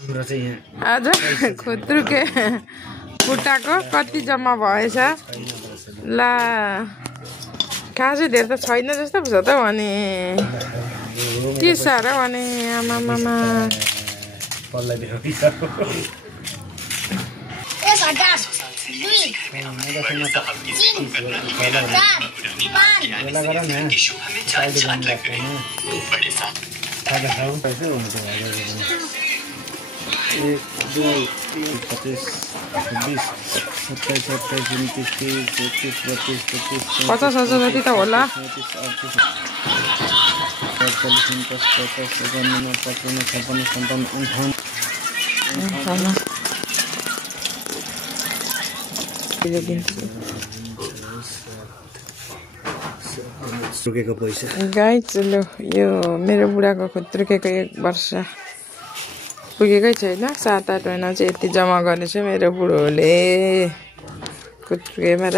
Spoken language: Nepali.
आज खुत्रुके खुट्टाको कति जम्मा भएछ ला खासै धेरै त छैन जस्तो पो छ त अनि के साह्रो अनि आमामामा एक दो तीन 25 26 27 28 29 30 31 32 50 जति त होला 40 पैसा गाइस लो यो मेरो बुढाको खुत्रुकेको 1 वर्ष पुगेकै छैन 7-8 महिना चाहिँ यति जम्मा गरेछ मेरो बुढोले खुत्रुकेमा।